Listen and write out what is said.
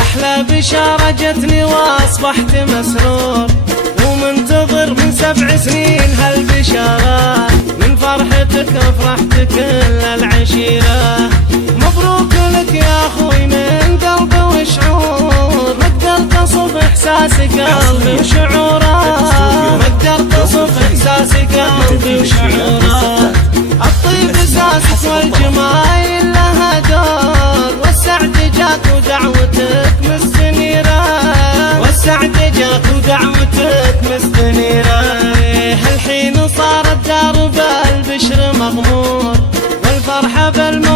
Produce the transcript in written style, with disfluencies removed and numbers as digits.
أحلى بشارة جتني وأصبحت مسرور، ومنتظر من 7 سنين هالبشارة، من فرحتك أفرحت كل العشيرة. مبروك لك يا أخوي من قلبي وشعور، ما أقدر تصف إحساس قلبي وشعوره، ما أقدر تصف إحساس قلبي وشعوره. الطيب أساسك والجمال لها دور، والسعد جاك ودعوتك مستنيرة، والسعد جاك ودعوتك مستنيرة. الحين صارت درب البشر مغمور، والفرحة بالموت